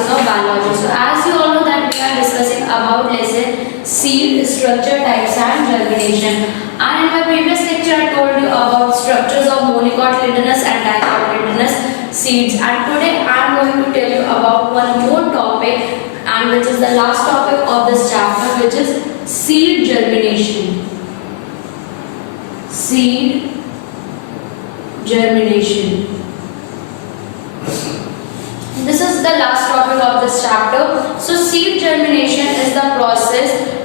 classes of biology. So as you all know that we are discussing about lesson seed structure, types and germination. And in my previous lecture I told you about structures of monocotyledonous and dicotyledonous seeds. And today I am going to tell you about one more topic, and which is the last topic of this chapter, which is seed germination. Seed germination. This is the last topic of this chapter. So seed germination is the process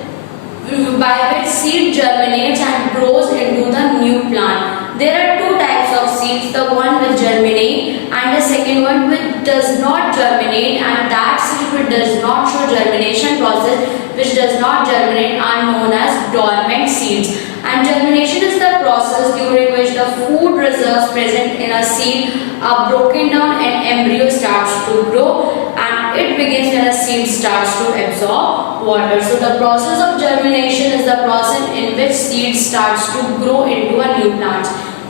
by which seed germinates and grows into the new plant. There are two types of seeds, the one which germinate and the second one which does not germinate, and that seed which does not show germination process, which does not germinate, are known as dormant seeds. And germination is the process during which the food reserves present in a seed are broken down and embryo starts to grow, and it begins when a seed starts to absorb water. So the process of germination is the process in which seed starts to grow into a new plant.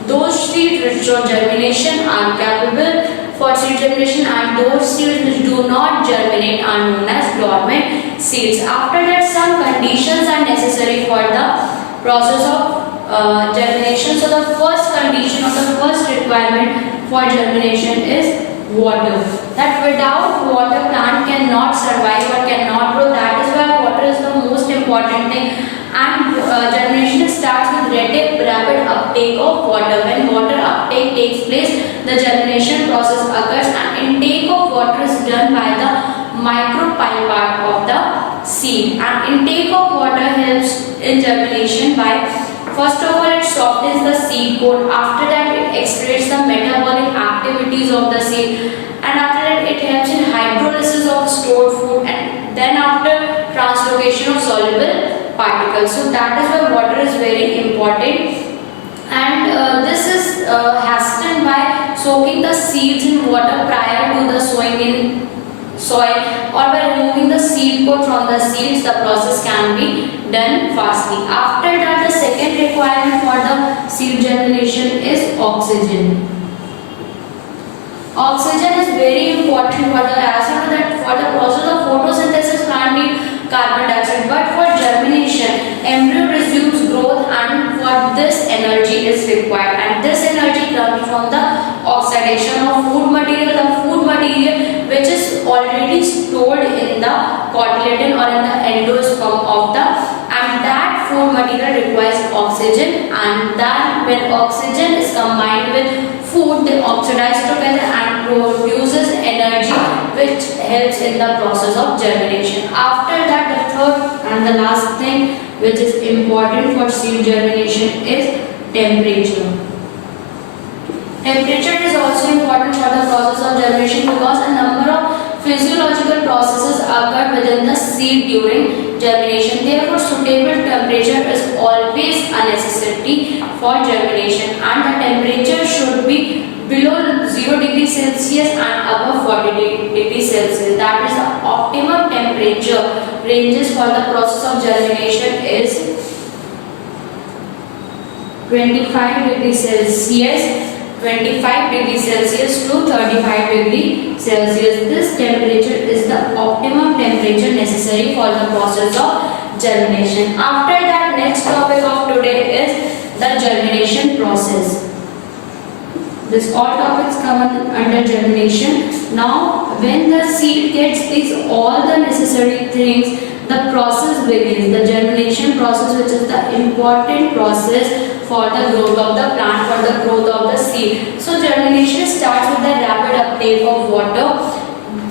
Those seeds which show germination are capable for seed germination, and those seeds which do not germinate are known as dormant seeds. After that, some conditions are necessary for the process of germination. So the first condition or the first requirement for germination is water. That without water plant cannot survive or cannot grow. That is why water is the most important thing. And germination starts with rapid uptake of water. When water uptake takes place, the germination process occurs, and intake of water is done by the micropyle part of the seed. And intake of water helps in germination by, first of all, it softens the seed coat. After that, it accelerates the metabolic activities of the seed, and after that, it helps in hydrolysis of stored food, and then after translocation of soluble particles. So that is why water is very important, and this is hastened by soaking the seeds in water prior to the sowing in soil, or by removing the seed coat from the seeds. The process can be done fastly. After that, the second requirement for the seed germination is oxygen. Oxygen is very important for the, as you know that for the process of photosynthesis plant need carbon dioxide, but for germination embryo resumes growth, and for this energy is required, and this energy comes from the oxidation of food material, the food material which is already stored in the cotyledon or in the endosperm of the, and that food material requires oxygen, and then when oxygen is combined with food, they oxidize together and produces energy which helps in the process of germination. After that, the third and the last thing which is important for seed germination is temperature. Temperature is also important for the process of germination because a number of physiological processes occur within the seed during germination. Therefore, suitable temperature is always a necessity for germination, and the temperature should be below 0 degrees Celsius and above 40 degrees Celsius. That is the optimum temperature. Ranges for the process of germination is 25 degrees Celsius, 25 degrees Celsius to 35 degrees Celsius. This temperature is the optimum temperature necessary for the process of germination. After that, next topic of today is the germination process. This all topics come under germination. Now, when the seed gets these all the necessary things, the process begins. The germination process, which is the important process for the growth of the plant, for the growth of the seed. So germination starts with the rapid uptake of water.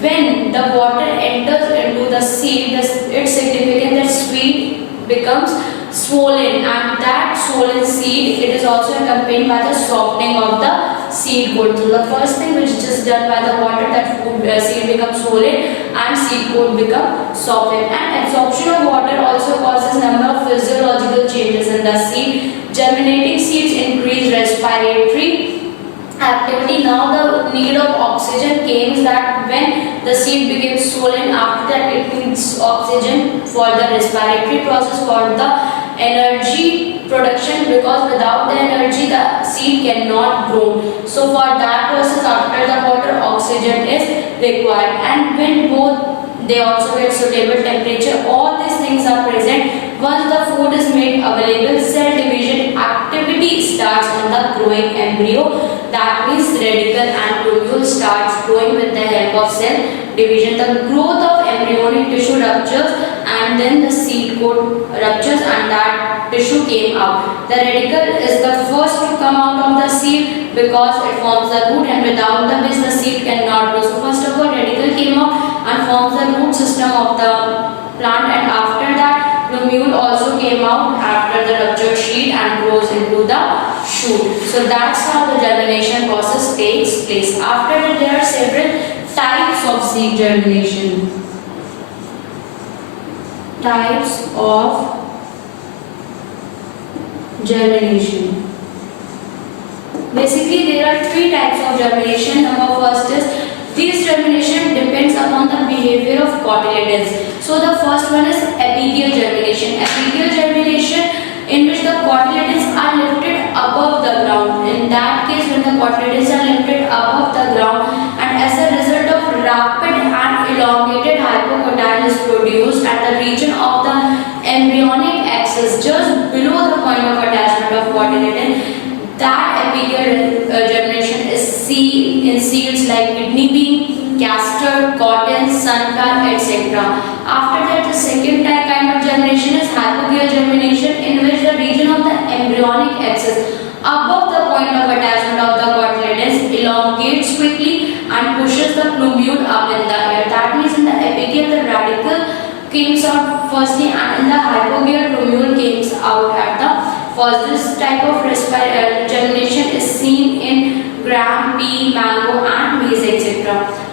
When the water enters into the seed, it's significant that seed becomes swollen, and that swollen seed, it is also accompanied by the softening of the seed coat. So the first thing which is done by the water, that seed becomes swollen and seed coat becomes softened. And absorption of water also causes number of physiological changes in the seed. Germinating seeds increase respiratory activity. Now the need of oxygen came, that when the seed becomes swollen, after that it needs oxygen for the respiratory process, for the energy production, because without the energy the seed cannot grow. So for that process, after the water, oxygen is required, and when both they also get suitable temperature, all these things are present. Once the food is made available, cell division activity starts on the growing embryo. That means radicle and plumule starts growing with the help of cell division. The growth of embryonic tissue ruptures, and then the seed coat ruptures and that tissue came out. The radicle is the first to come out of the seed because it forms the root, and without the which the seed cannot grow. So first of all, radicle came out and forms the root system of the plant, and after that plumule also came out after the ruptured sheet and grows into the shoot. So that's how the germination process takes place. After that, there are several types of seed germination. Types of germination. Basically, there are three types of germination. Number first is this germination depends upon the behavior of cotyledons. So the first one is apical germination. Apical germination, in which the cotyledons are lifted above the ground. In that case, when the cotyledons are lifted above the ground, and as a result of rapid and elongated hypocotyl is produced at the region of the embryonic axis just below the point of attachment of cotyledon, that apical germination is seen in seeds like kidney bean, castor, cotton, sunflower, etc. After that, the second kind of germination is hypogeal germination, in which the region of the embryonic axis above the point of attachment of the cotyledons elongates quickly and pushes the plumule up in the air. That means in the apical, the radicle comes out firstly, and in the hypogeal, plumule comes out at the first. This type of germination is seen in gram, pea, mango and maize, etc.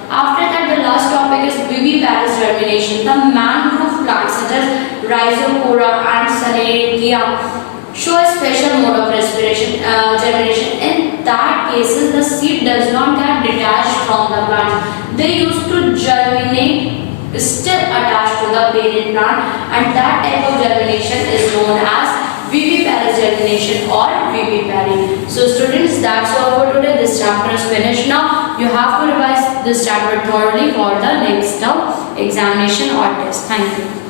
After that, the last topic is viviparous germination. The mangrove plants such as Rhizopora and Saleracia show a special mode of germination. In that cases, the seed does not get detached from the plant. They used to germinate still attached to the parent plant, and that type of germination is known as viviparous germination or vivipary. So students, that's all for today. This chapter is finished now. You have to revise this chapter thoroughly for the next examination or test. Thank you.